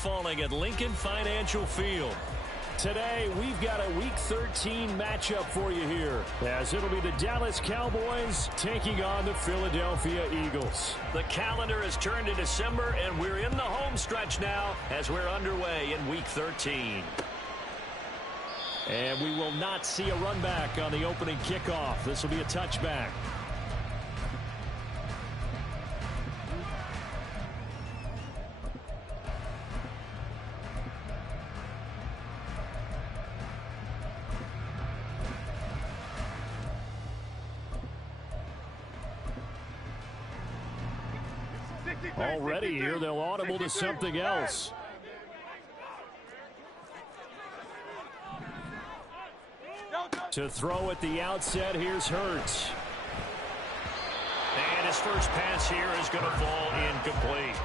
falling at Lincoln Financial Field. Today, we've got a Week 13 matchup for you here, as it'll be the Dallas Cowboys taking on the Philadelphia Eagles. The calendar has turned to December, and we're in the home stretch now as we're underway in Week 13. And we will not see a run back on the opening kickoff. This will be a touchback. Already here, they'll audible to something else. To throw at the outset, here's Hurts. And his first pass here is going to fall incomplete.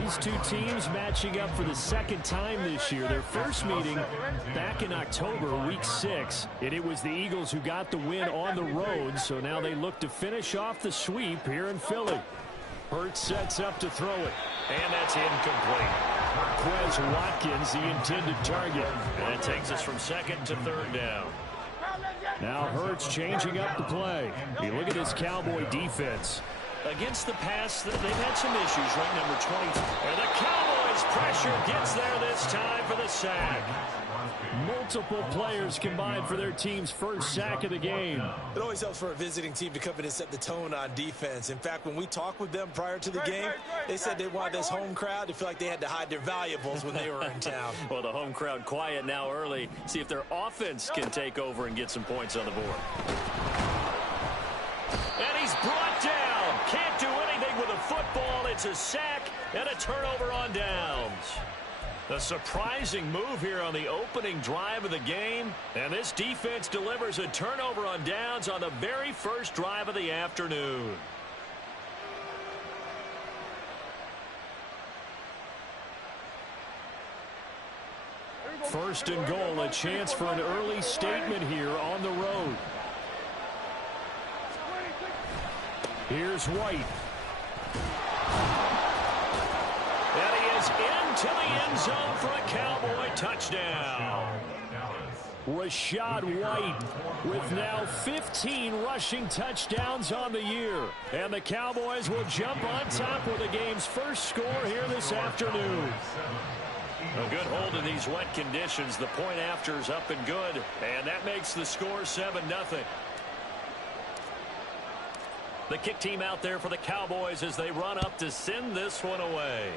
These two teams matching up for the second time this year. Their first meeting back in October, Week 6, and it was the Eagles who got the win on the road, so now they look to finish off the sweep here in Philly. Hurts sets up to throw it. And that's incomplete. Quez Watkins, the intended target. And it takes us from second to third down. Now Hurts changing up the play. You look at this Cowboy defense. Against the pass, they've had some issues, right? Number 20. And the Cowboys' pressure gets there this time for the sack. Multiple players combined for their team's first sack of the game. It always helps for a visiting team to come in and set the tone on defense. In fact, when we talked with them prior to the game, they said they wanted this home crowd to feel like they had to hide their valuables when they were in town. Well, the home crowd quiet now early. See if their offense can take over and get some points on the board. And he's brought down. Can't do anything with a football. It's a sack and a turnover on downs. A surprising move here on the opening drive of the game. And this defense delivers a turnover on downs on the very first drive of the afternoon. First and goal, a chance for an early statement here on the road. Here's White. And he is into the end zone for a Cowboy touchdown. Rashad White with now 15 rushing touchdowns on the year. And the Cowboys will jump on top with the game's first score here this afternoon. A good hold in these wet conditions. The point after is up and good. And that makes the score 7-0. The kick team out there for the Cowboys as they run up to send this one away.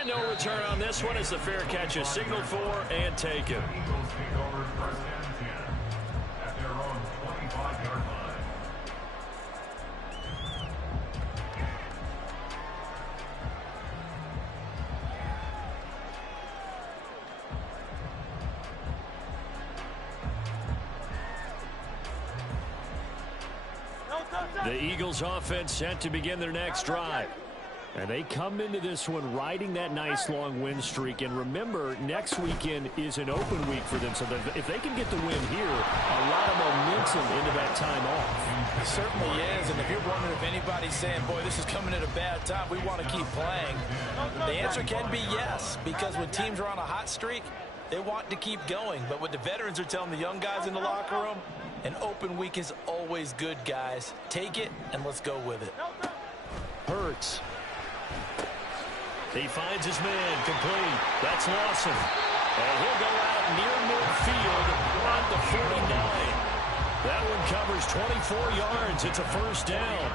And no return on this one as the fair catch is signaled for and taken. The Eagles offense set to begin their next drive. And they come into this one riding that nice long win streak. And remember, next weekend is an open week for them. So if they can get the win here, a lot of momentum into that time off. It certainly is. And if you're wondering if anybody's saying, boy, this is coming at a bad time, we want to keep playing, the answer can be yes. Because when teams are on a hot streak, they want to keep going. But what the veterans are telling the young guys in the locker room, an open week is always good, guys. Take it, and let's go with it. Hurts. He finds his man complete. That's Lawson. And he'll go out near midfield at the 49. That one covers 24 yards. It's a first down.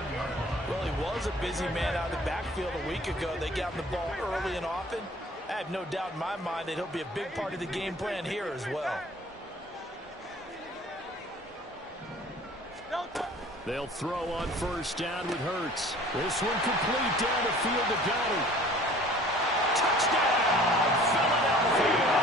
Well, he was a busy man out of the backfield a week ago. They got him the ball early and often. I have no doubt in my mind that he'll be a big part of the game plan here as well. They'll throw on first down with Hurts. This one complete down the field to Goddard. Touchdown, Philadelphia.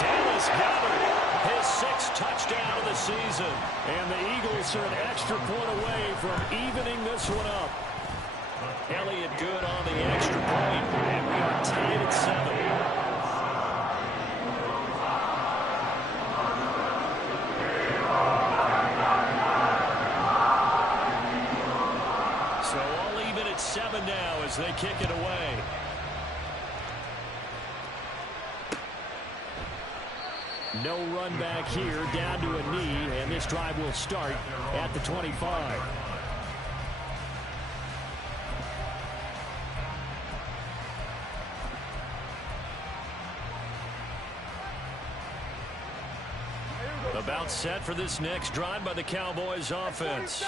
Dallas Goedert, his 6th touchdown of the season. And the Eagles are an extra point away from evening this one up. Elliott good on the extra point, and we are tied at 7. So all even at 7 now as they kick it away. No run back here, down to a knee, and this drive will start at the 25. About set for this next drive by the Cowboys offense.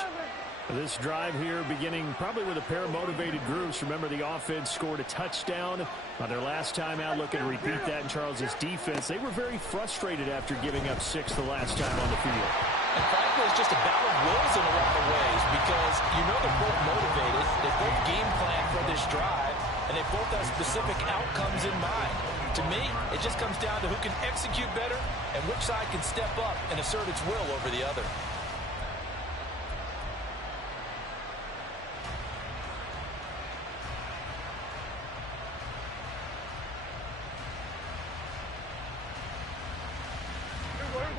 This drive here beginning probably with a pair of motivated groups. Remember, the offense scored a touchdown on their last time out, looking to repeat that in Charles' defense. They were very frustrated after giving up 6 the last time on the field. And frankly, it's just a battle of wills in a lot of ways because you know they're both motivated. They both game plan for this drive, and they both have specific outcomes in mind. To me, it just comes down to who can execute better and which side can step up and assert its will over the other.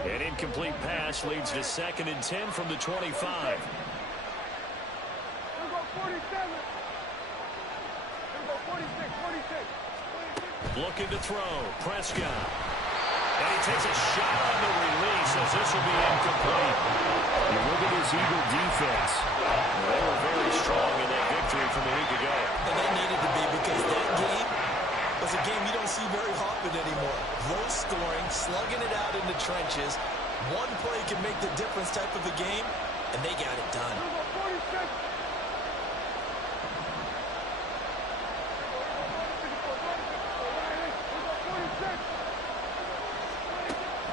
An incomplete pass leads to 2nd and 10 from the 25. Looking to throw. Prescott. And he takes a shot on the release as this will be incomplete. You look at this Eagle defense. They were very strong in that victory from a week ago. And they needed to be because that game was a game you don't see very often anymore. Low scoring, slugging it out in the trenches. One play can make the difference type of a game, and they got it done.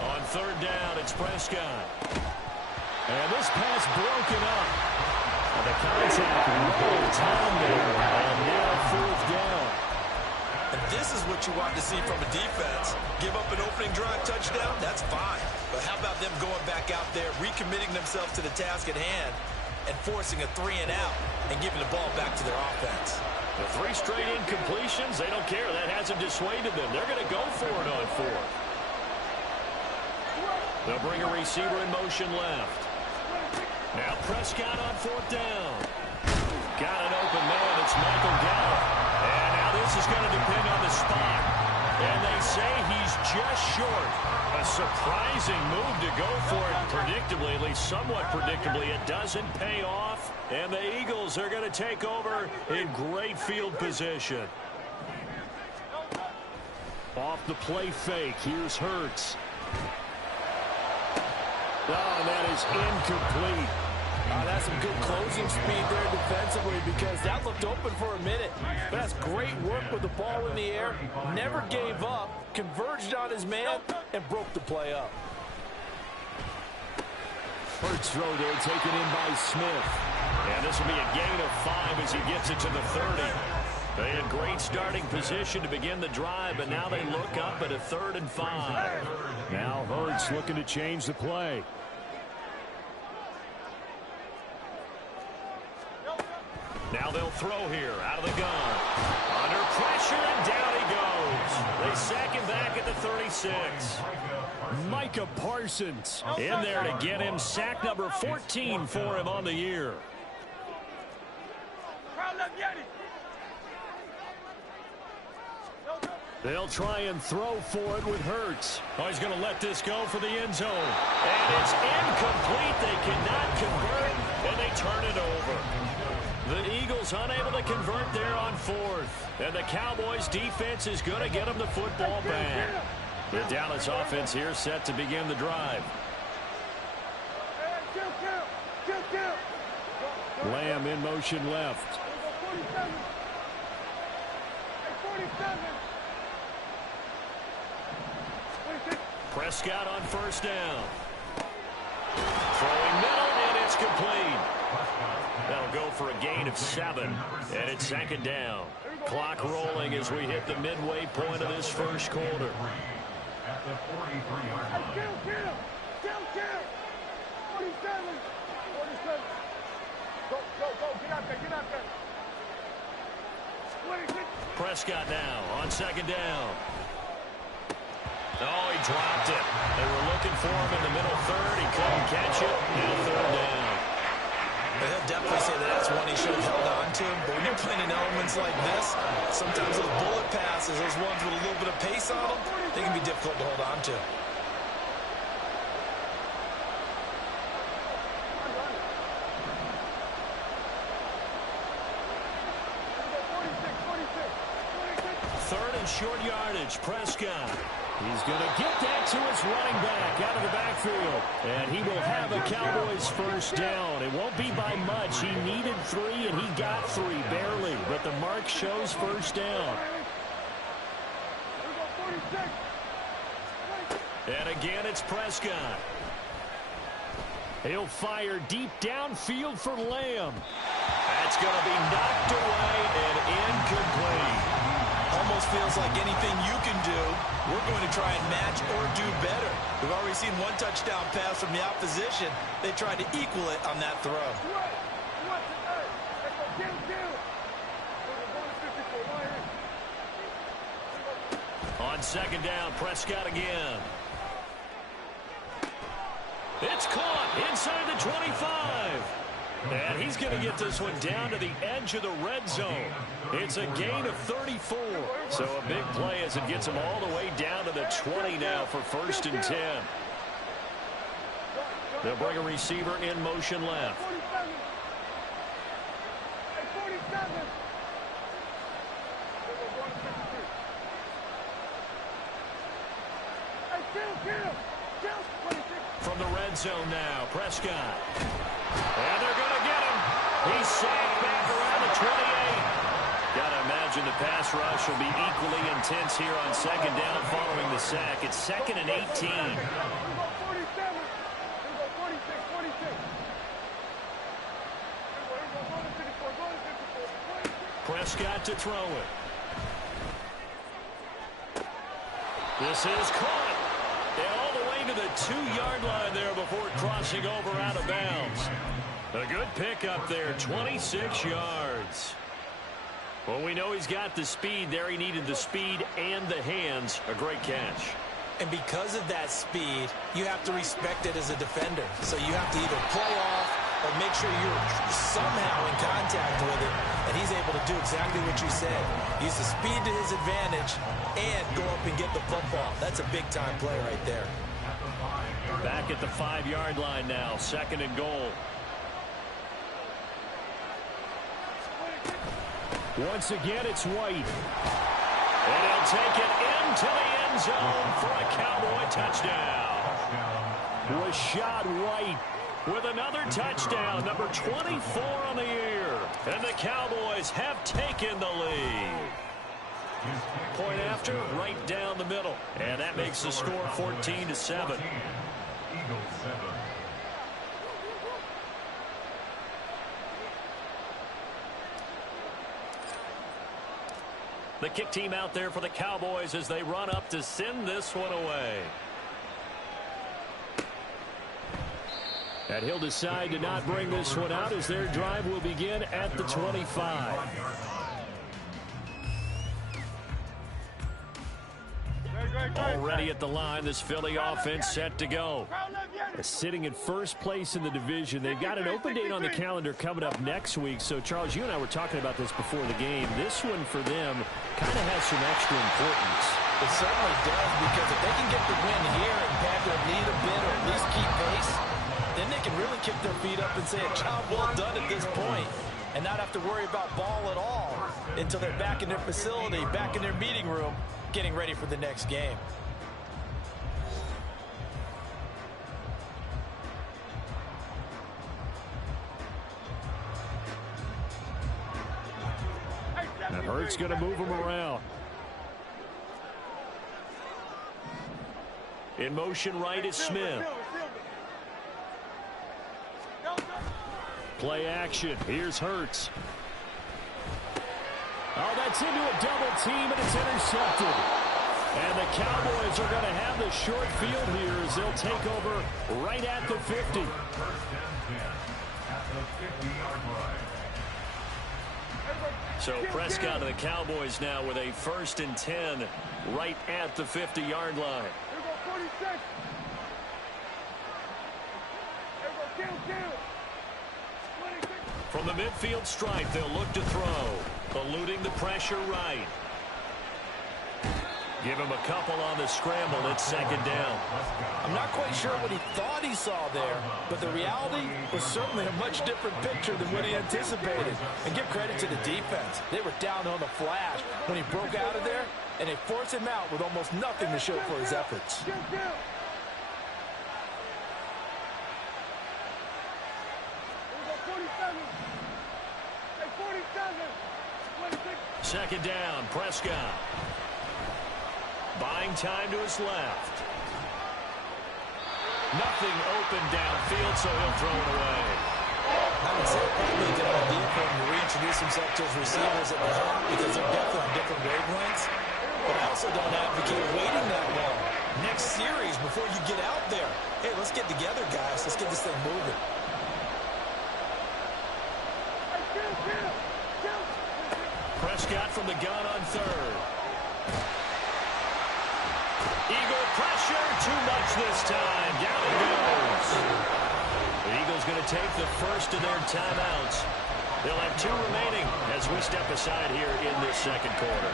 On 3rd down, it's Prescott. And this pass broken up. And the contact rolled down there. And now 4th down. And this is what you want to see from a defense. Give up an opening drive touchdown, that's fine. But how about them going back out there, recommitting themselves to the task at hand, and forcing a 3-and-out and giving the ball back to their offense. The 3 straight incompletions, they don't care. That hasn't dissuaded them. They're going to go for it on 4th. They'll bring a receiver in motion left. Now Prescott on 4th down. Got an open man. It's Michael Gallup. And now this is going to depend on the spot. And they say he's just short. A surprising move to go for it. Predictably, at least somewhat predictably, it doesn't pay off. And the Eagles are going to take over in great field position. Off the play fake. Here's Hurts. Oh, that is incomplete. That's some good closing speed there defensively because that looked open for a minute. But that's great work with the ball in the air. Never gave up, converged on his man, and broke the play up. Hurts throw there taken in by Smith. And this will be a gain of 5 as he gets it to the 30. They had great starting position to begin the drive, but now they look up at a 3rd and 5. Now Hurts looking to change the play. Now they'll throw here out of the gun. Under pressure, and down he goes. They sack him back at the 36. Micah Parsons in there to get him sack number 14 for him on the year. They'll try and throw for it with Hurts. Oh, he's going to let this go for the end zone. And it's incomplete. They cannot convert, and they turn it over. The Eagles unable to convert there on 4th. And the Cowboys defense is going to get them the football back. The Dallas offense here set to begin the drive. Lamb in motion left. Prescott on 1st down. Throwing middle, and it's complete. That'll go for a gain of 7, and it's 2nd down. Clock rolling as we hit the midway point of this first quarter. Prescott now on 2nd down. Oh, he dropped it. They were looking for him in the middle 3rd. He couldn't catch it. Now 3rd down. They'll definitely say that that's one he should have held on to. But when you're playing in elements like this, sometimes those bullet passes, those ones with a little bit of pace on them, they can be difficult to hold on to. in short yardage. Prescott. He's going to get that to his running back out of the backfield. And he will have a Cowboys first down. It won't be by much. He needed 3, and he got 3, barely. But the mark shows first down. And again, it's Prescott. He'll fire deep downfield for Lamb. That's going to be knocked away and incomplete. Almost feels like anything you can do, we're going to try and match or do better. We've already seen one touchdown pass from the opposition. They tried to equal it on that throw. On second down, Prescott again. It's caught inside the 25. And he's going to get this one down to the edge of the red zone. It's a gain of 34. So a big play as it gets him all the way down to the 20 now for 1st and 10. They'll bring a receiver in motion left. From the red zone now, Prescott. And they're going to get him. He's sacked back around the 28. Got to imagine the pass rush will be equally intense here on second down following the sack. It's 2nd and 18. Prescott to throw it. This is caught. And all the way to the 2-yard line there before crossing over out of bounds. A good pickup there, 26 yards. Well, we know he's got the speed there. He needed the speed and the hands. A great catch. And because of that speed, you have to respect it as a defender. So you have to either play off or make sure you're somehow in contact with it. And he's able to do exactly what you said. Use the speed to his advantage and go up and get the football. That's a big-time play right there. Back at the 5-yard line now, 2nd and goal. Once again, it's White. And he'll take it into the end zone for a Cowboy touchdown. Rashad White with another touchdown, number 24 on the year. And the Cowboys have taken the lead. Point after, right down the middle. And that makes the score 14-7. The kick team out there for the Cowboys as they run up to send this one away. And he'll decide to not bring this one out as their drive will begin at the 25. Already at the line, this Philly offense set to go. Sitting in first place in the division. They've got an open date on the calendar coming up next week. So, Charles, you and I were talking about this before the game. This one for them kind of has some extra importance. It certainly does, because if they can get the win here and pad their lead a bit or at least keep pace, then they can really kick their feet up and say a job well done at this point and not have to worry about ball at all until they're back in their facility, back in their meeting room, getting ready for the next game. And Hurts going to move him around. In motion right is Smith. Play action. Here's Hurts. Oh, that's into a double team, and it's intercepted. And the Cowboys are going to have the short field here as they'll take over right at the 50. So Prescott and the Cowboys now with a 1st and 10 right at the 50-yard line. From the midfield stripe, they'll look to throw. Eluding the pressure right. Give him a couple on the scramble. It's 2nd down. I'm not quite sure what he thought he saw there, but the reality was certainly a much different picture than what he anticipated. And give credit to the defense. They were down on the flash. When he broke out of there, and they force him out with almost nothing to show for his efforts. Second down, Prescott. Buying time to his left. Nothing open downfield, so he'll throw it away. I would say probably a good idea for him to reintroduce himself to his receivers at the help because they're definitely on different wavelengths. But I also don't advocate waiting that long. Next series before you get out there. Hey, let's get together, guys. Let's get this thing moving. Prescott from the gun on third. Eagle pressure, too much this time. Down he goes. The Eagles going to take the first of their timeouts. They'll have 2 remaining as we step aside here in this second quarter.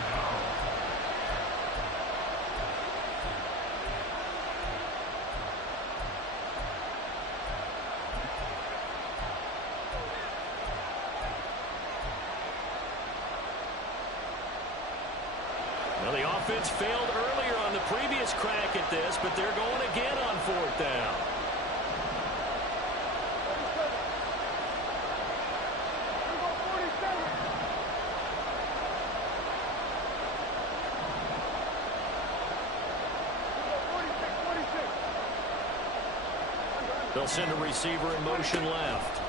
Well, the offense failed earlier on the previous crack at this, but they're going again on 4th down. They'll send a receiver in motion left.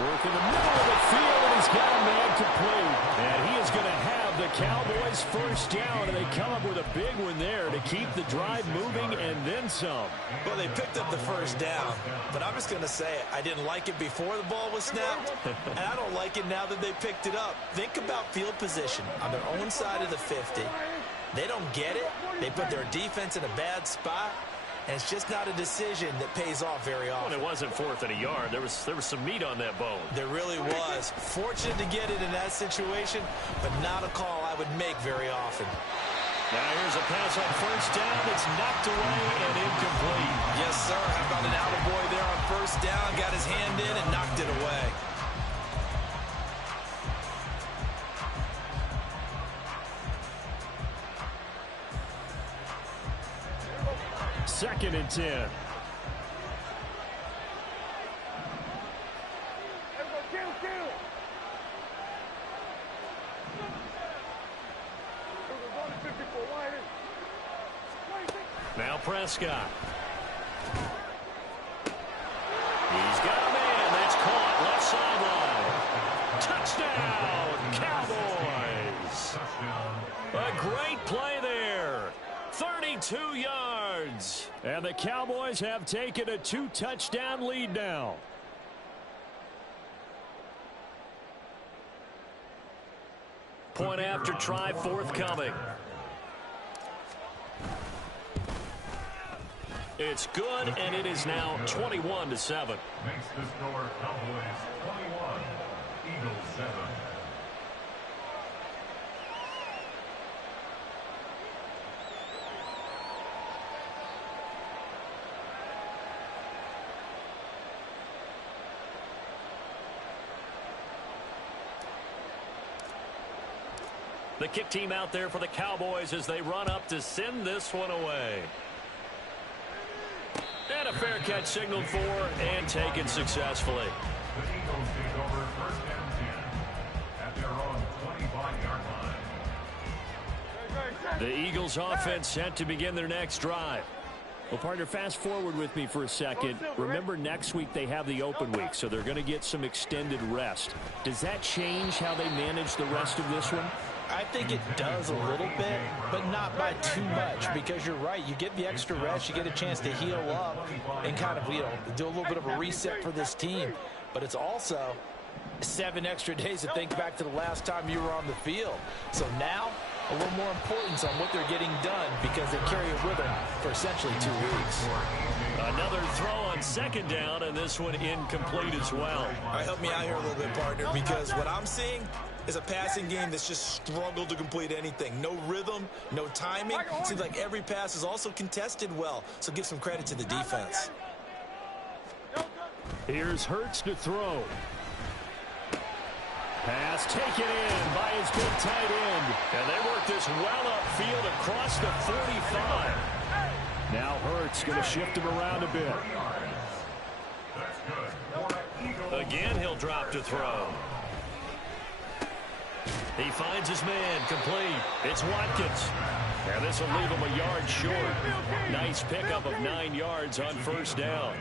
Work in the middle of the field, and he's got a man complete. And he is going to have the Cowboys first down, and they come up with a big one there to keep the drive moving and then some. Well, they picked up the first down, but I'm just going to say it. I didn't like it before the ball was snapped, and I don't like it now that they picked it up. Think about field position on their own side of the 50. They don't get it. They put their defense in a bad spot. And it's just not a decision that pays off very often. Well, it wasn't 4th and a yard. There was some meat on that bone. There really was. Fortunate to get it in that situation, but not a call I would make very often. Now here's a pass on first down. It's knocked away and incomplete. Yes, sir. How about an attaboy there on first down? Got his hand in and knocked it away. Second and 10. Now Prescott. He's got a man. That's caught left sideline. Touchdown, Cowboys. A great play there. 32 yards. And the Cowboys have taken a 2-touchdown lead now. Point after try forthcoming. It's good, and it is now 21-7. Makes the score Cowboys 21, Eagles 7. The kick team out there for the Cowboys as they run up to send this one away. And a fair catch signaled for and taken successfully. The Eagles take over first and 10 at their own 25-yard line. The Eagles offense set to begin their next drive. Well, partner, fast forward with me for a second. Remember, next week they have the open week, so they're going to get some extended rest. Does that change how they manage the rest of this one? I think it does a little bit, but not by too much, because you're right. You get the extra rest, you get a chance to heal up and kind of, do a little bit of a reset for this team. But it's also 7 extra days to think back to the last time you were on the field. So now, a little more importance on what they're getting done because they carry it with them for essentially 2 weeks. Another throw on second down, and this one incomplete as well. All right, help me out here a little bit, partner, because what I'm seeing is a passing game that's just struggled to complete anything. No rhythm, no timing. Seems like every pass is also contested well, so give some credit to the defense. Here's Hurts to throw. Pass taken in by his big tight end. And they work this well upfield across the 45. Now Hurts going to shift him around a bit. Again, he'll drop to throw. He finds his man, complete. It's Watkins. And this will leave him a yard short. Nice pickup of 9 yards on first down.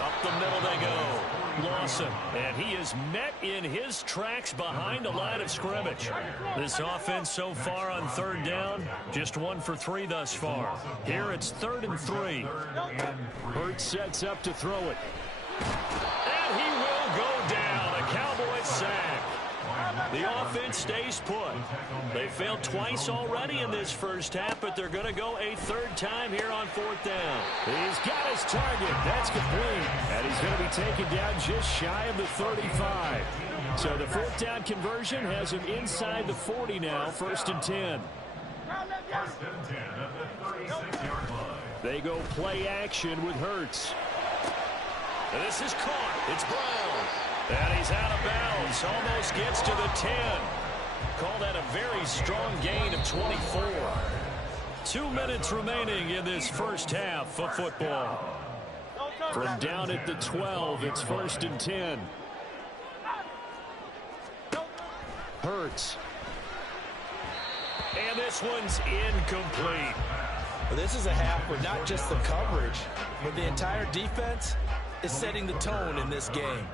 Up the middle they go. Lawson. And he is met in his tracks behind the line of scrimmage. This offense so far on third down, just 1 for 3 thus far. Here it's 3rd and 3. Hurts sets up to throw it. And he will go down. A Cowboys sack. The offense stays put. They failed twice already in this first half, but they're going to go a 3rd time here on 4th down. He's got his target. That's complete. And he's going to be taken down just shy of the 35. So the 4th down conversion has him inside the 40 now, 1st and 10. They go play action with Hurts. And this is caught. It's Brown. And he's out of bounds. Almost gets to the 10. Call that a very strong gain of 24. 2 minutes remaining in this first half of football. From down at the 12, it's 1st and 10. Hurts. And this one's incomplete. Well, this is a half where not just the coverage, but the entire defense is setting the tone in this game.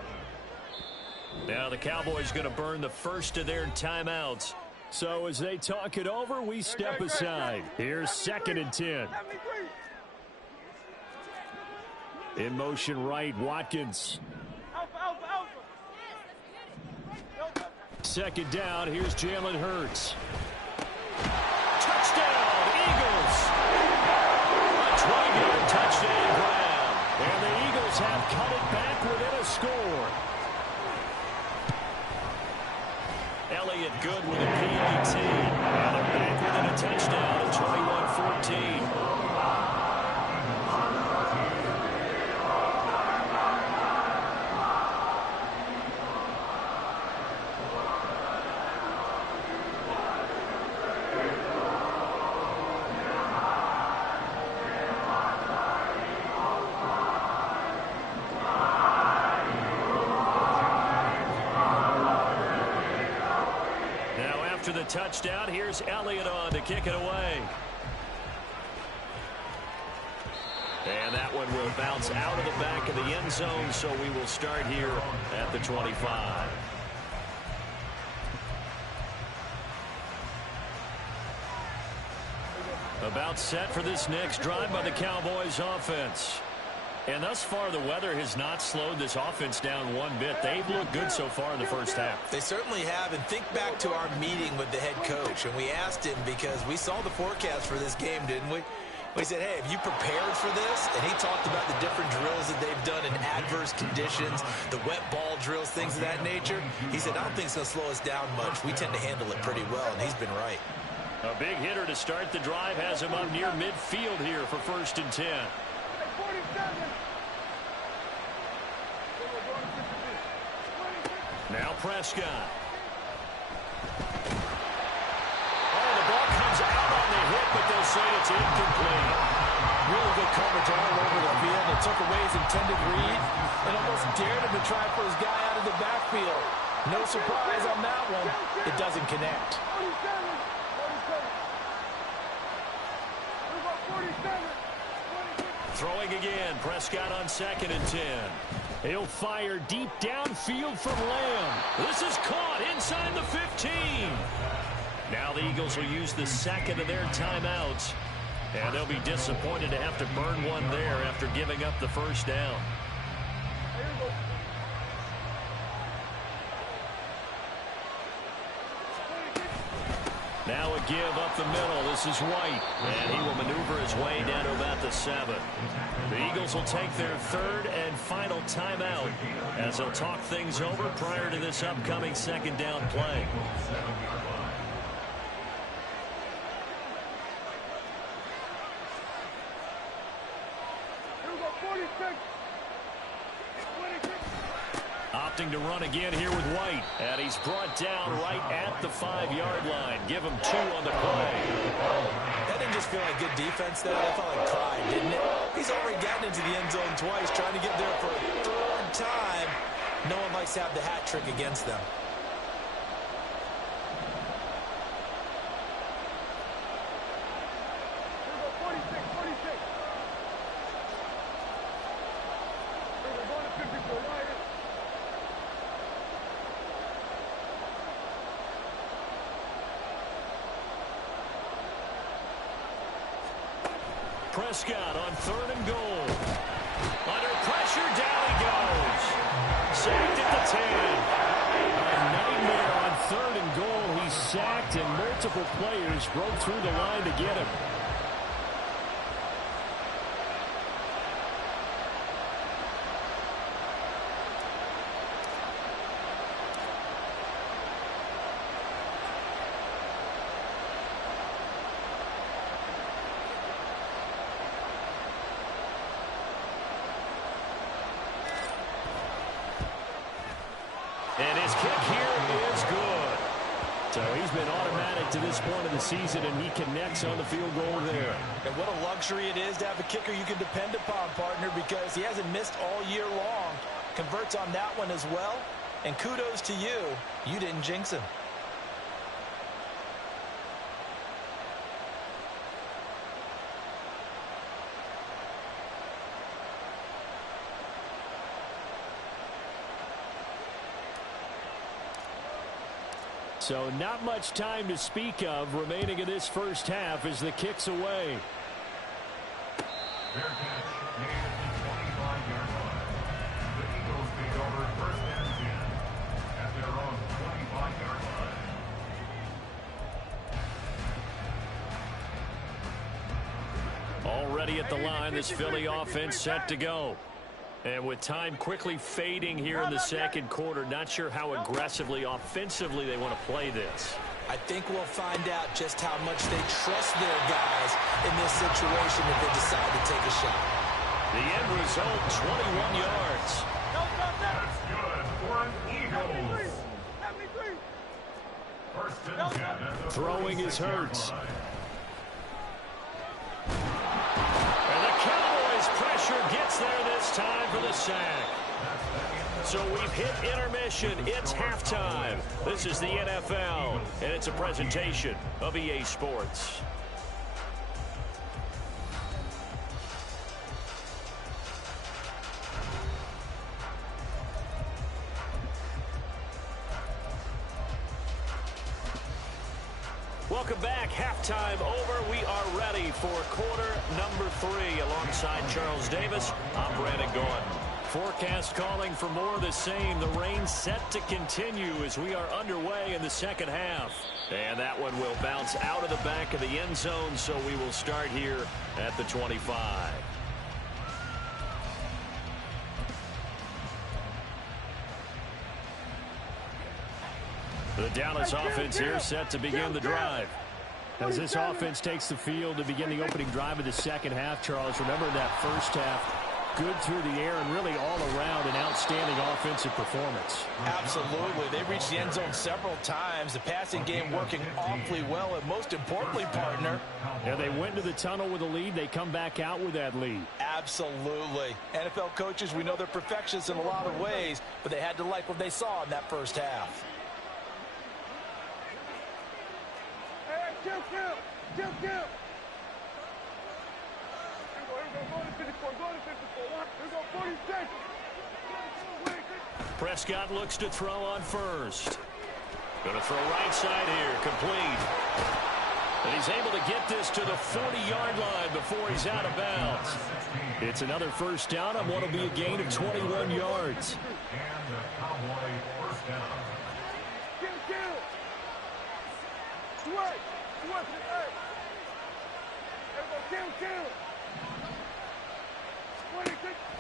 Now the Cowboys going to burn the first of their timeouts. So as they talk it over, we step aside. Here's 2nd and 10. In motion right, Watkins. 2nd down, here's Jalen Hurts. Touchdown, Eagles! A 20-yard touchdown grab. And the Eagles have cut it back within a score. Elliott good with a PAT. And they're back within a touchdown at 21-14. After the touchdown, here's Elliott on to kick it away. And that one will bounce out of the back of the end zone, so we will start here at the 25. About set for this next drive by the Cowboys offense. And thus far, the weather has not slowed this offense down one bit. They've looked good so far in the first half. They certainly have. And think back to our meeting with the head coach. And we asked him because we saw the forecast for this game, didn't we? We said, hey, have you prepared for this? And he talked about the different drills that they've done in adverse conditions, the wet ball drills, things of that nature. He said, I don't think it's going to slow us down much. We tend to handle it pretty well, and he's been right. A big hitter to start the drive has him up near midfield here for 1st and 10. Now Prescott. Oh, the ball comes out on the hit, but they'll say it's incomplete. Really good coverage all over the field. It took away his intended read and almost dared him to try for his guy out of the backfield. No surprise on that one. It doesn't connect. Throwing again. Prescott on 2nd and 10. He'll fire deep downfield from Lamb. This is caught inside the 15. Now the Eagles will use the 2nd of their timeouts. And they'll be disappointed to have to burn one there after giving up the first down. Now a give up the middle. This is White. And he will maneuver his way down to about the 7. The Eagles will take their 3rd and final timeout as they'll talk things over prior to this upcoming 2nd down play. attempting to run again here with White. And he's brought down right at the 5-yard line. Give him 2 on the play. That didn't just feel like good defense there. That felt like pride, didn't it? He's already gotten into the end zone twice, trying to get there for a 3rd time. No one likes to have the hat trick against them. Prescott on 3rd and goal. Under pressure, down he goes. Sacked at the 10. A nightmare on 3rd and goal. He's sacked, and multiple players broke through the line to get him. And his kick here is good. So he's been automatic to this point of the season, and he connects on the field goal there. And what a luxury it is to have a kicker you can depend upon, partner, because he hasn't missed all year long. Converts on that one as well. And kudos to you. You didn't jinx him. So not much time to speak of remaining in this first half as the kick's away. Fair catch made at the 25-yard line. The Eagles take over 1st and 10 at their own 25-yard line. Already at the line, this Philly offense set to go. And with time quickly fading here in the 2nd quarter, not sure how aggressively, offensively they want to play this. I think we'll find out just how much they trust their guys in this situation if they decide to take a shot. The end result, 21 yards. That's good for an Eagles. 1st and 10 at the Throwing is Hurts. Pressure gets there this time for the sack. So we've hit intermission. It's halftime. This is the NFL, and it's a presentation of EA Sports. Welcome back. Halftime over. We are ready for quarter number 3. Alongside Charles Davis, I'm Brandon Gordon. Forecast calling for more of the same. The rain set to continue as we are underway in the 2nd half. And that one will bounce out of the back of the end zone, so we will start here at the 25. The Dallas offense here set to begin the drive. As this offense takes the field to begin the opening drive of the 2nd half, Charles, remember that first half, good through the air and really all around an outstanding offensive performance. Absolutely. They reached the end zone several times. The passing game working awfully well, and most importantly, partner. Yeah, they went to the tunnel with a lead. They come back out with that lead. Absolutely. NFL coaches, we know they're perfectionists in a lot of ways, but they had to like what they saw in that first half. Prescott looks to throw on first. Going to throw right side here, complete. And he's able to get this to the 40-yard line before he's out of bounds. It's another first down on what will be a gain of 21 yards. And the Cowboy first down.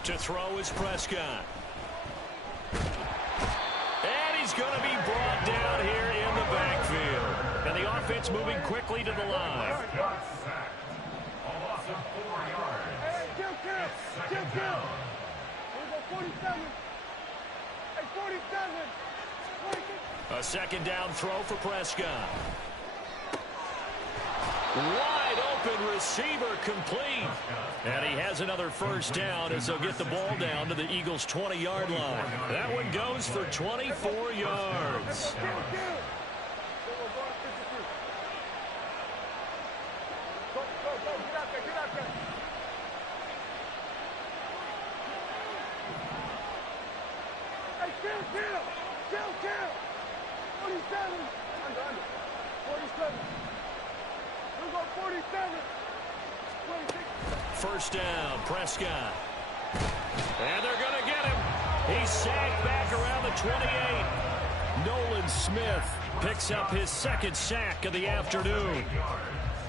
To throw is Prescott. And he's going to be brought down here in the backfield. And the offense moving quickly to the line. Prescott sacked. A loss of 4 yards. It's 2nd down. A second down throw for Prescott. Wide open receiver complete. And he has another first down as they'll get the ball down to the Eagles' 20-yard line. That one goes for 24 yards. First down, Prescott. And they're going to get him. He's sacked back around the 28. Nolan Smith picks up his second sack of the afternoon.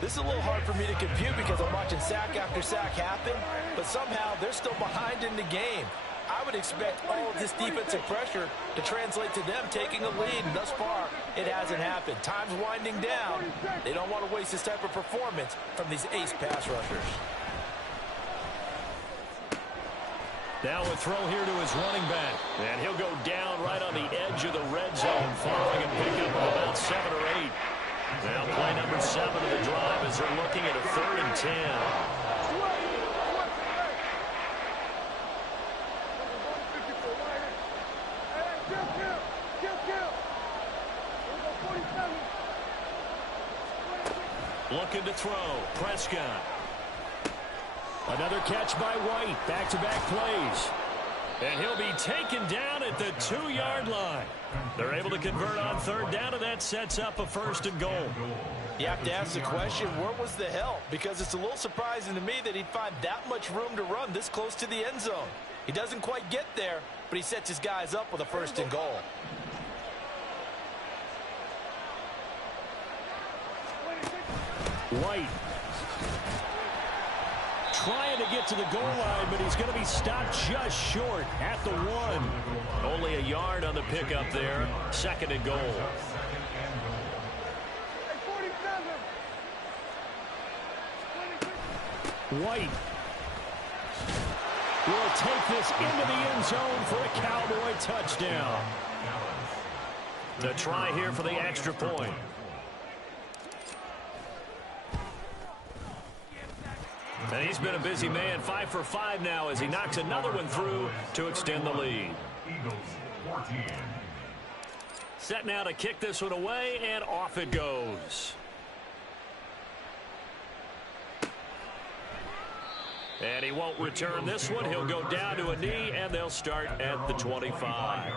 This is a little hard for me to compute because I'm watching sack after sack happen, but somehow they're still behind in the game. I would expect all of this defensive pressure to translate to them taking a lead, and thus far, it hasn't happened. Time's winding down. They don't want to waste this type of performance from these ace pass rushers. Now a throw here to his running back. And he'll go down right on the edge of the red zone, following a pickup of about 7 or 8. Now play number 7 of the drive as they're looking at a 3rd and 10. Looking to throw. Prescott. Another catch by White. Back-to-back plays. And he'll be taken down at the 2-yard line. They're able to convert on 3rd down, and that sets up a 1st and goal. You have to ask the question, where was the help? Because it's a little surprising to me that he'd find that much room to run this close to the end zone. He doesn't quite get there, but he sets his guys up with a 1st and goal. White trying to get to the goal line, but he's going to be stopped just short at the 1. Only a yard on the pickup there. 2nd and goal. White will take this into the end zone for a Cowboy touchdown. The try here for the extra point. And he's been a busy man, 5 for 5 now as he knocks another one through to extend the lead. Set now to kick this one away, and off it goes. And he won't return this one. He'll go down to a knee, and they'll start at the 25.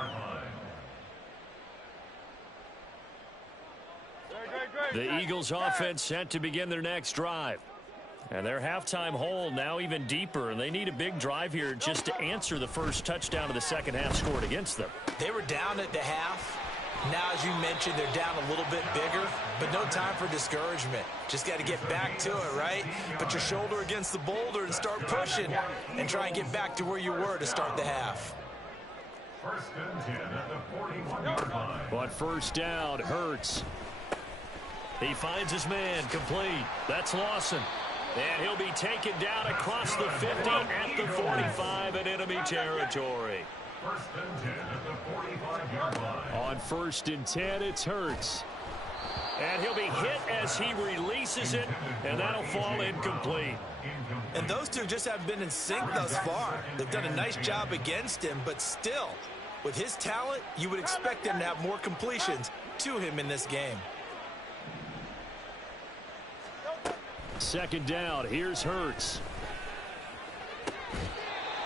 The Eagles offense set to begin their next drive. And their halftime hole now even deeper, and they need a big drive here just to answer the first touchdown of the second half scored against them. They were down at the half. Now, as you mentioned, they're down a little bit bigger, but no time for discouragement. Just got to get back to it, right? Put your shoulder against the boulder and start pushing and try and get back to where you were to start the half. 1st and 10 at the 41-yard line. But first down, Hurts. He finds his man complete. That's Lawson. And he'll be taken down across the 50 at the 45 in enemy territory. 1st and 10 at the 45-yard line. On 1st and 10, it's Hurts. And he'll be hit as he releases it, and that'll fall incomplete. And those two just haven't been in sync thus far. They've done a nice job against him, but still, with his talent, you would expect him to have more completions to him in this game. 2nd down, here's Hurts.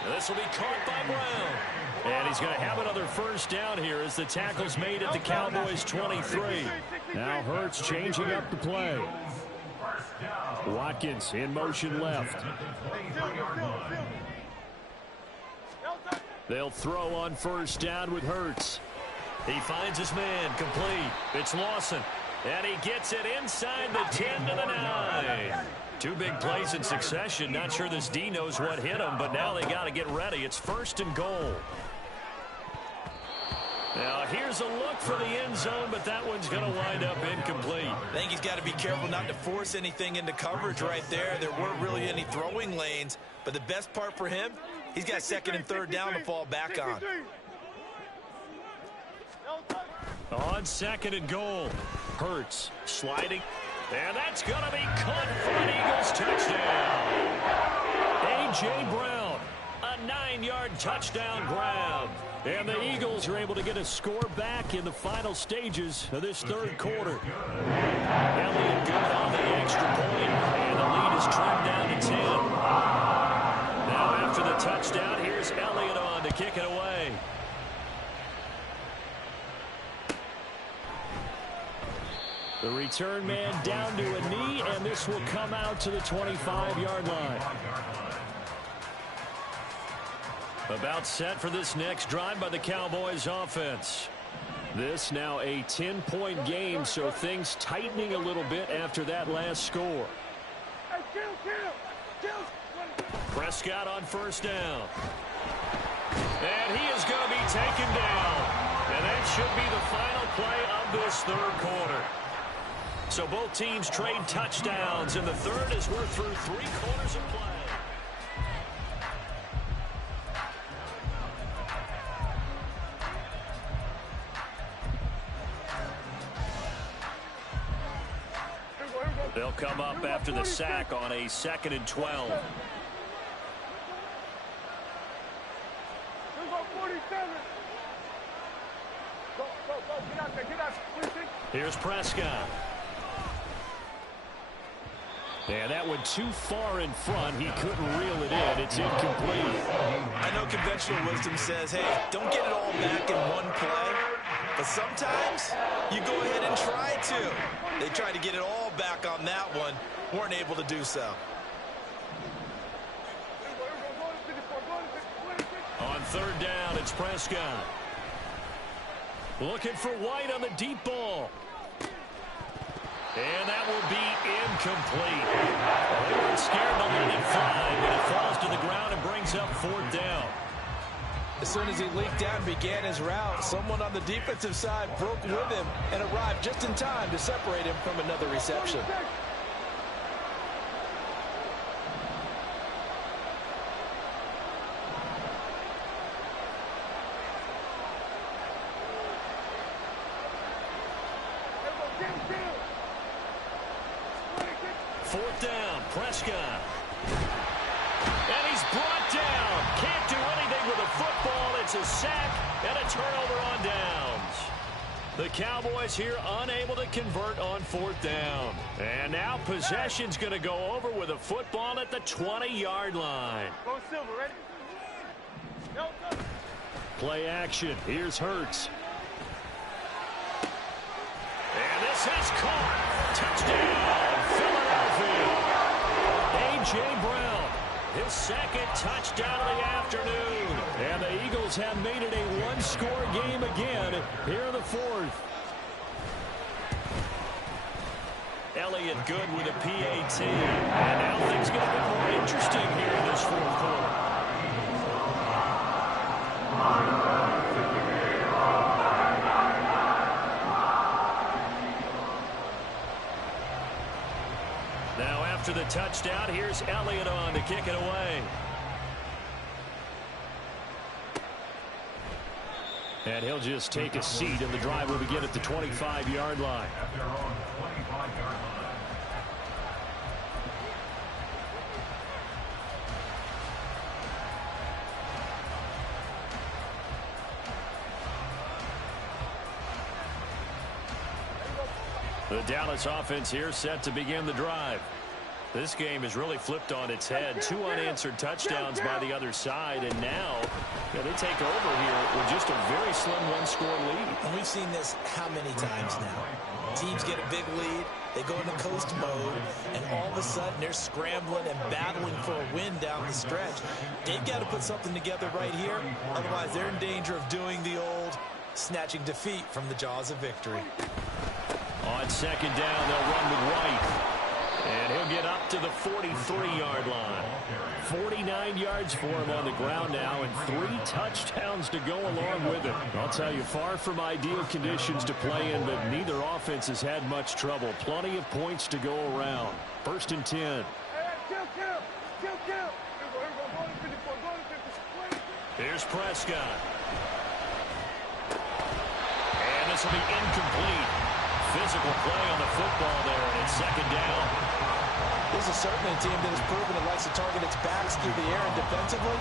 This will be caught by Brown. And he's going to have another first down here as the tackle's made at the Cowboys' 23. Now Hurts changing up the play. Watkins in motion left. They'll throw on 1st down with Hurts. He finds his man complete. It's Lawson. And he gets it inside the 10 to the 9. 2 big plays in succession. Not sure this D knows what hit him, but now they got to get ready. It's 1st and goal. Now here's a look for the end zone, but that one's going to wind up incomplete. I think he's got to be careful not to force anything into coverage right there. There weren't really any throwing lanes, but the best part for him, he's got 2nd and 3rd down to fall back on. On second and goal. Hurts sliding. And that's going to be caught for an Eagles touchdown. A.J. Brown, a 9-yard touchdown grab. And the Eagles are able to get a score back in the final stages of this third quarter. Elliott good on the extra point, and the lead is trimmed down to 10. Now after the touchdown, here's Elliott on to kick it away. The return man down to a knee, and this will come out to the 25-yard line. About set for this next drive by the Cowboys offense. This now a 10-point game, so things tightening a little bit after that last score. Prescott on first down. And he is going to be taken down. And that should be the final play of this third quarter. So both teams trade touchdowns, and the third as we're through 3 quarters of play. They'll come up after the sack on a 2nd and 12. Here's Prescott. Yeah, that went too far in front. He couldn't reel it in. It's incomplete. I know conventional wisdom says, hey, don't get it all back in one play. But sometimes you go ahead and try to. They tried to get it all back on that one. Weren't able to do so. On third down, it's Prescott. Looking for White on the deep ball. And that will be incomplete. They weren't scared to let it fly, but it falls to the ground and brings up 4th down. As soon as he leaked out and began his route, someone on the defensive side broke with him and arrived just in time to separate him from another reception. Fourth down, Prescott. And he's brought down. Can't do anything with a football. It's a sack and a turnover on downs. The Cowboys here unable to convert on 4th down. And now possession's going to go over with a football at the 20-yard line. Go Silver, ready? Go. Play action. Here's Hurts. And this is caught. Touchdown, Philadelphia. A.J. Brown, his 2nd touchdown of the afternoon. And the Eagles have made it a one-score game again here in the 4th. Elliott good with a PAT. And now things get a bit more interesting here in this 4th quarter. Now after the touchdown, here's Elliott on to kick it away. And he'll just take a seat, and the drive will begin at the 25-yard line. At their own 25-yard line. The Dallas offense here set to begin the drive. This game has really flipped on its head. 2 unanswered touchdowns by the other side, and now they take over here with just a very slim one-score lead. And we've seen this how many times now? Teams get a big lead, they go into coast mode, and all of a sudden they're scrambling and battling for a win down the stretch. They've got to put something together right here, otherwise they're in danger of doing the old snatching defeat from the jaws of victory. On 2nd down, they'll run with White. And he'll get up to the 43-yard line. 49 yards for him on the ground now, and 3 touchdowns to go along with it. I'll tell you, far from ideal conditions to play in, but neither offense has had much trouble. Plenty of points to go around. 1st and 10. Here's Prescott. this will be incomplete. Physical play on the football there, and it's second down. This is certainly a team that has proven it likes to target its backs through the air and defensively.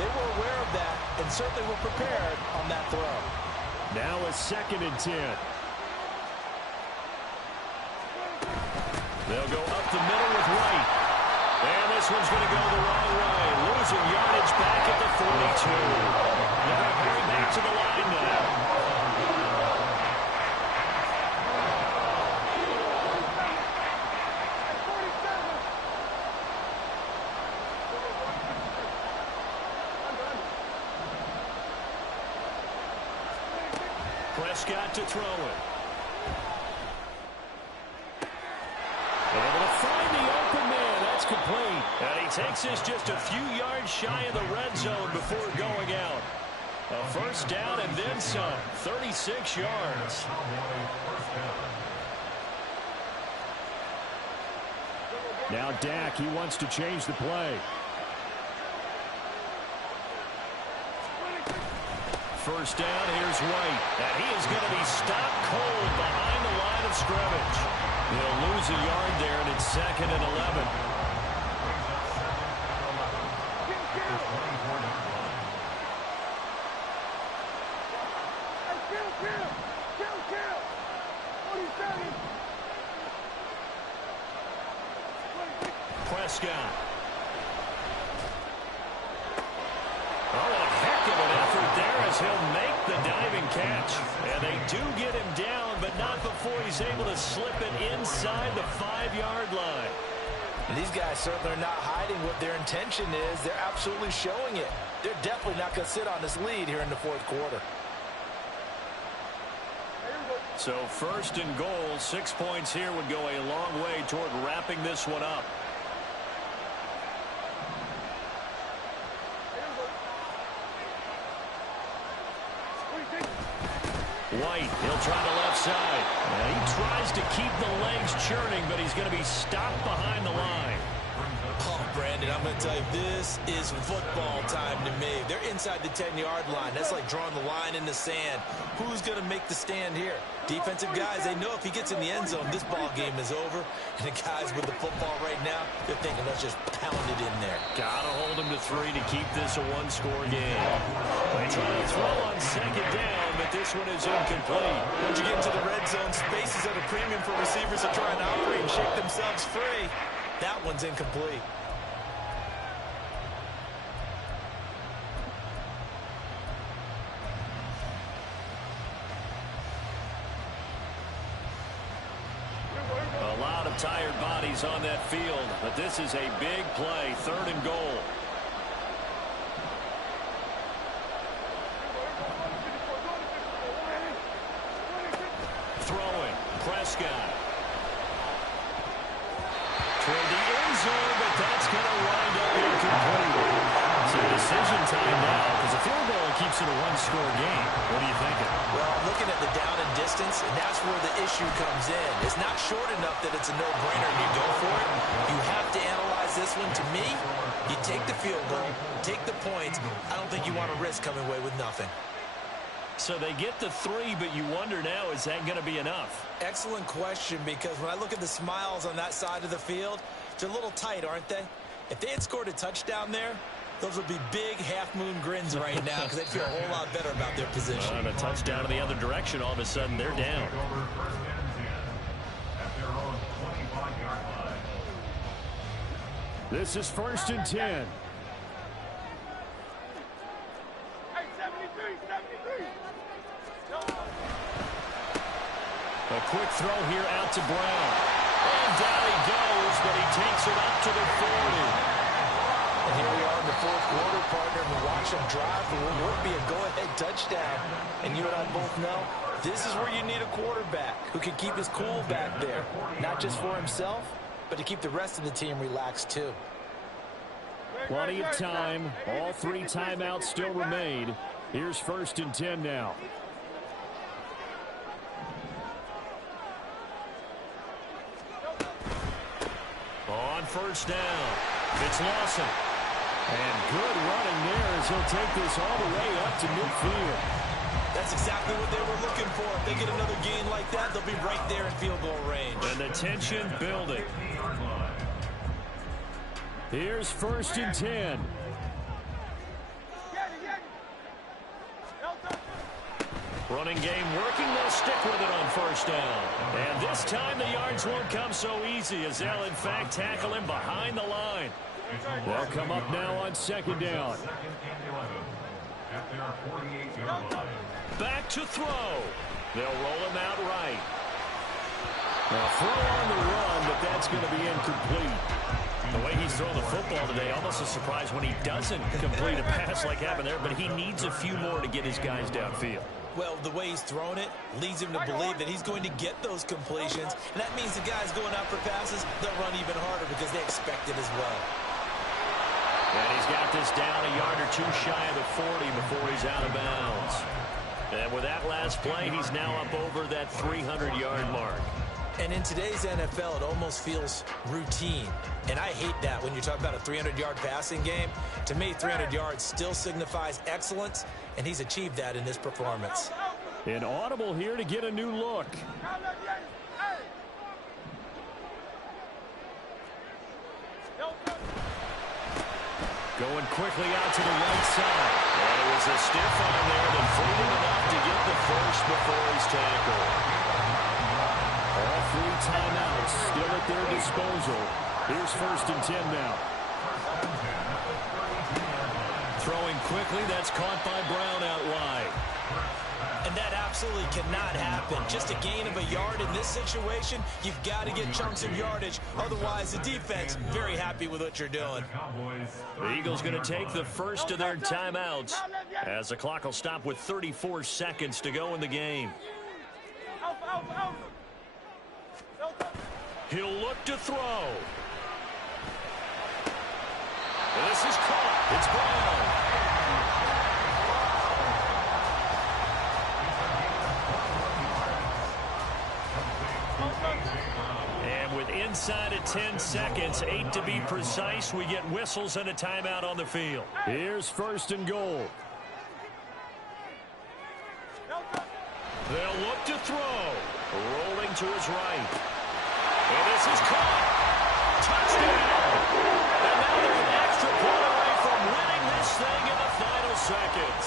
They were aware of that and certainly were prepared on that throw. Now a 2nd and 10. They'll go up the middle with White. And this one's going to go the wrong way. Losing yardage back at the 42. They're going to hurry back to the line now. Prescott to throw it. Able to find the open man. That's complete. And he takes this just a few yards shy of the red zone before going out. A first down and then some. 36 yards. Now Dak, he wants to change the play. First down, here's White. And he is going to be stopped cold behind the line of scrimmage. He'll lose a yard there, and it's 2nd and 11. Prescott. Oh, a heck of an effort there as he'll make the diving catch. And they do get him down, but not before he's able to slip it inside the 5-yard line. And these guys certainly are not hiding what their intention is. They're absolutely showing it. They're definitely not going to sit on this lead here in the 4th quarter. So 1st and goal, 6 points here would go a long way toward wrapping this one up. White, he'll try the left side. And he tries to keep the legs churning, but he's going to be stopped behind the line. Oh, Brandon, I'm going to tell you, this is football time to me. They're inside the 10-yard line. That's like drawing the line in the sand. Who's going to make the stand here? Defensive guys, they know if he gets in the end zone, this ball game is over. And the guys with the football right now, they're thinking, let's just pound it in there. Got to hold him to 3 to keep this a one-score game. They try to throw on 2nd down, but this one is incomplete. Once you get into the red zone, spaces at a premium for receivers to try and operate and shake themselves free. That one's incomplete. A lot of tired bodies on that field, but this is a big play, 3rd and goal. Throwing, Prescott. Toward the end zone, but that's going to wind up incomplete. So decision time now, because a field goal keeps it a one-score game. What are you thinking? Well, I'm looking at the down and distance, and that's where the issue comes in. It's not short enough that it's a no-brainer. You go for it. You have to analyze this one. To me, you take the field goal, take the points. I don't think you want to risk coming away with nothing. So they get the 3, but you wonder now, is that going to be enough? Excellent question, because when I look at the smiles on that side of the field, they're a little tight, aren't they? If they had scored a touchdown there, those would be big half-moon grins right now because they'd feel a whole lot better about their position. And a touchdown in the other direction, all of a sudden they're down. This is 1st and 10. A quick throw here out to Brown. And down he goes, but he takes it up to the 40. And here we are in the 4th quarter, partner, and we watch them drive. It would be a go-ahead touchdown. And you and I both know this is where you need a quarterback who can keep his cool back there. Not just for himself, but to keep the rest of the team relaxed too. Plenty of time. All 3 timeouts still remain. Here's 1st and 10 now. On first down, it's Lawson. And good running there as he'll take this all the way up to midfield. That's exactly what they were looking for. If they get another gain like that, they'll be right there in field goal range. And the tension building. Here's 1st and 10. Running game working. They'll stick with it on 1st down. And this time the yards won't come so easy as they'll, in fact, tackle him behind the line. They'll come up now on 2nd down. Back to throw. They'll roll him out right. Now throw on the run, but that's going to be incomplete. The way he's throwing the football today, almost a surprise when he doesn't complete a pass like happened there, but he needs a few more to get his guys downfield. Well, the way he's thrown it leads him to believe that he's going to get those completions, and that means the guys going out for passes, they'll run even harder because they expect it as well. And he's got this down a yard or two shy of the 40 before he's out of bounds. And with that last play, he's now up over that 300-yard mark. And in today's NFL, it almost feels routine. And I hate that when you're talking about a 300-yard passing game. To me, 300 yards still signifies excellence, and he's achieved that in this performance. An audible here to get a new look. Going quickly out to the right side. And it was a stiff arm there that freed him enough to get the first before he's tackled. All 3 timeouts still at their disposal. Here's 1st and 10 now. Throwing quickly, that's caught by Brown out wide. And that absolutely cannot happen. Just a gain of a yard in this situation, you've got to get chunks of yardage. Otherwise, the defense, very happy with what you're doing. The Eagles going to take the first of their timeouts as the clock will stop with 34 seconds to go in the game. He'll look to throw. This is caught. It's Brown. And with inside of 10 seconds, 8 to be precise, we get whistles and a timeout on the field. Here's 1st and goal. They'll look to throw. Rolling to his right. And this is caught. Touchdown. And now they're an extra point away from winning this thing in the final seconds.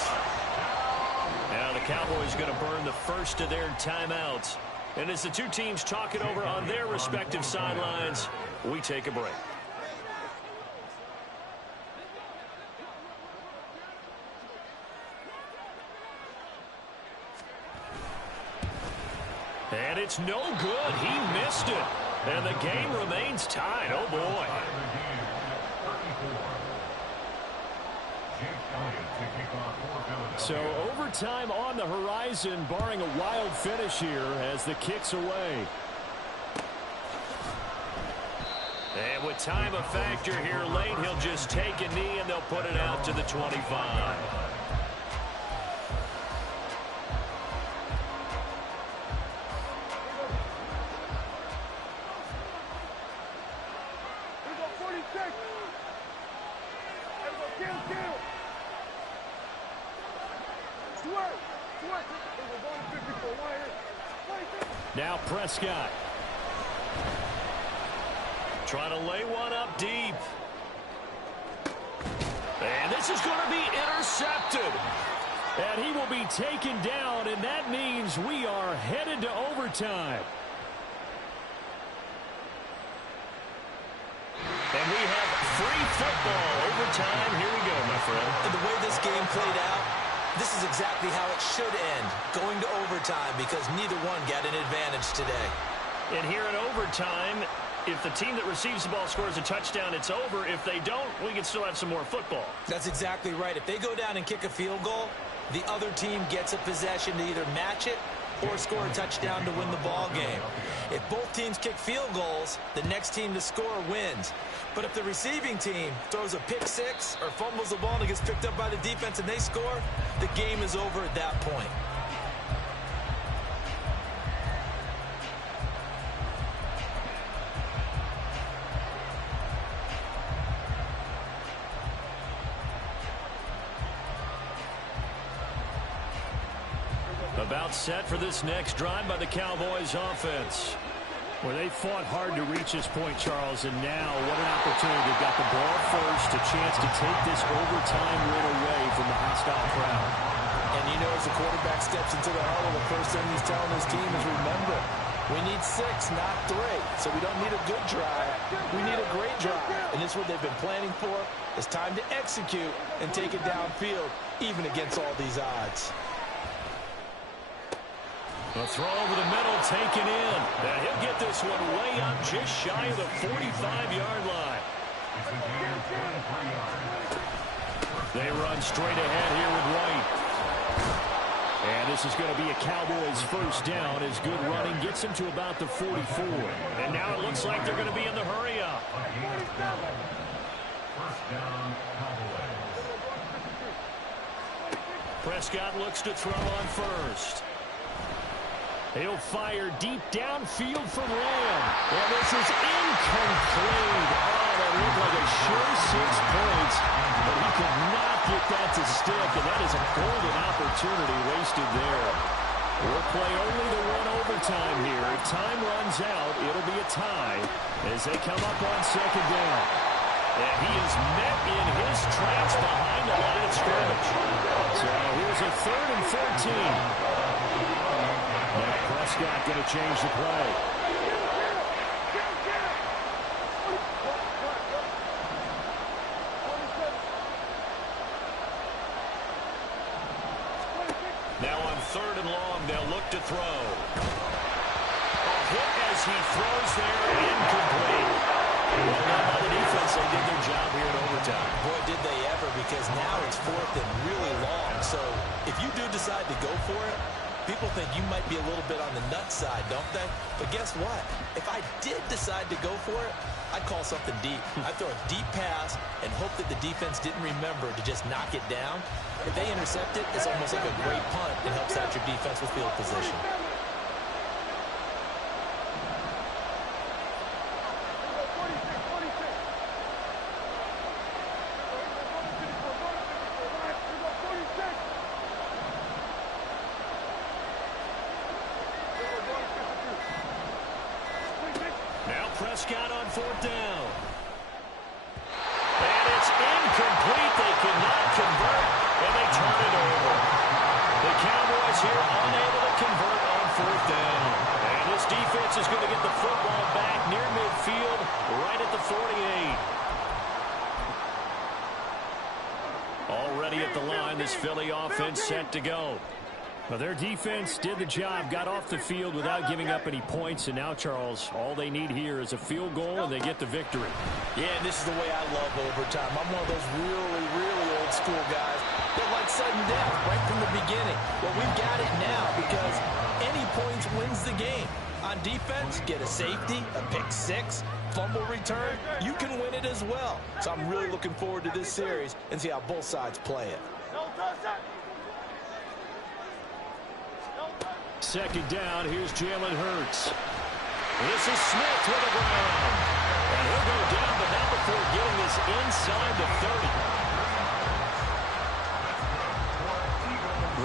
Now the Cowboys going to burn the first of their timeouts. And as the two teams talk it over on their respective sidelines, we take a break. And it's no good. He missed it. And the game remains tied. Oh, boy. So overtime on the horizon, barring a wild finish here as the kick's away. And with time a factor here late, he'll just take a knee and they'll put it out to the 25. Now Prescott. Trying to lay one up deep. And this is going to be intercepted. And he will be taken down, and that means we are headed to overtime. And we have free football. Overtime. Here we go, my friend. And the way this game played out, this is exactly how it should end, going to overtime, because neither one got an advantage today. And here in overtime, if the team that receives the ball scores a touchdown, it's over. If they don't, we can still have some more football. That's exactly right. If they go down and kick a field goal, the other team gets a possession to either match it or score a touchdown to win the ball game. If both teams kick field goals, the next team to score wins. But if the receiving team throws a pick six or fumbles the ball and it gets picked up by the defense and they score, the game is over at that point. About set for this next drive by the Cowboys offense. Well, they fought hard to reach this point, Charles, and now what an opportunity. They've got the ball first, a chance to take this overtime win away from the hostile crowd. And you know, as the quarterback steps into the huddle, the first thing he's telling his team is, remember, we need 6, not 3. So we don't need a good drive. We need a great drive. And this is what they've been planning for. It's time to execute and take it downfield, even against all these odds. A throw over the middle, taken in. Now he'll get this one way up, just shy of the 45-yard line. They run straight ahead here with White. And this is going to be a Cowboys first down as good running gets them to about the 44. And now it looks like they're going to be in the hurry up. First down, Cowboys. Prescott looks to throw on first. He'll fire deep downfield for Lamb. And this is incomplete. Oh, that looked like a sure 6 points. But he could not get that to stick. And that is a golden opportunity wasted there. We'll play only the 1 overtime here. If time runs out, it'll be a tie as they come up on second down. And he is met in his tracks behind the line of scrimmage. So here's a 3rd and 14. Now Prescott going to change the play. Now on 3rd and long, they'll look to throw. A hit as he throws there, incomplete. Well, now the defense, they did their job here in overtime. Boy, did they ever, because now it's 4th and really long. So if you do decide to go for it, people think you might be a little bit on the nut side, don't they? But guess what? If I did decide to go for it, I'd call something deep. I'd throw a deep pass and hope that the defense didn't remember to just knock it down. If they intercept it, it's almost like a great punt. It helps out your defense with field position. Prescott on 4th down. And it's incomplete. They cannot convert, and they turn it over. The Cowboys here unable to convert on 4th down. And this defense is going to get the football back near midfield, right at the 48. Already at the line, this Philly offense set to go. Well, their defense did the job, got off the field without giving up any points, and now, Charles, all they need here is a field goal, and they get the victory. Yeah, and this is the way I love overtime. I'm one of those really, really old school guys that like sudden death right from the beginning. Well, we've got it now because any points wins the game. On defense, get a safety, a pick 6, fumble return, you can win it as well. So I'm really looking forward to this series and see how both sides play it. Second down, here's Jalen Hurts. This is Smith to the ground. And he'll go down, but not before getting this inside the 30.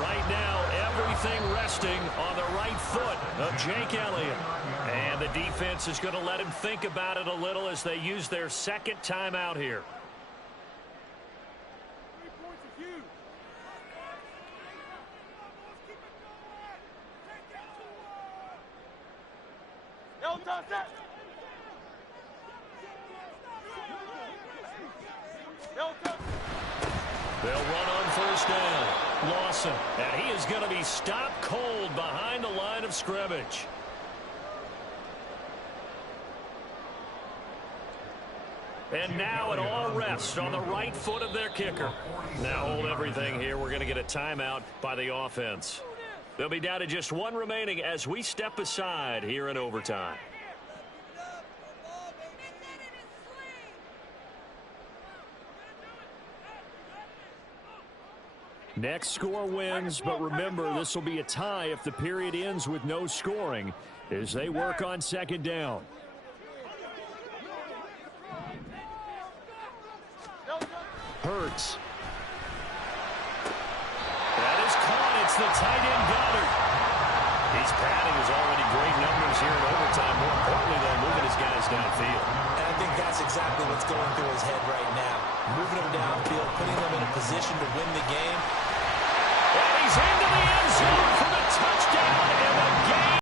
Right now, everything resting on the right foot of Jake Elliott. And the defense is going to let him think about it a little as they use their second timeout here. They'll run on first down. Lawson, and he is going to be stopped cold behind the line of scrimmage. And now it all rests on the right foot of their kicker. Now hold everything here. We're going to get a timeout by the offense. They'll be down to just 1 remaining as we step aside here in overtime. Next score wins, but remember, this will be a tie if the period ends with no scoring as they work on second down. Hurts. That is caught. It's the tight end Goddard. He's padding his already great numbers here in overtime. More importantly, though, moving his guys downfield. And I think that's exactly what's going through his head right now. Moving them downfield, putting them in a position to win the game. And he's into the end zone for the touchdown.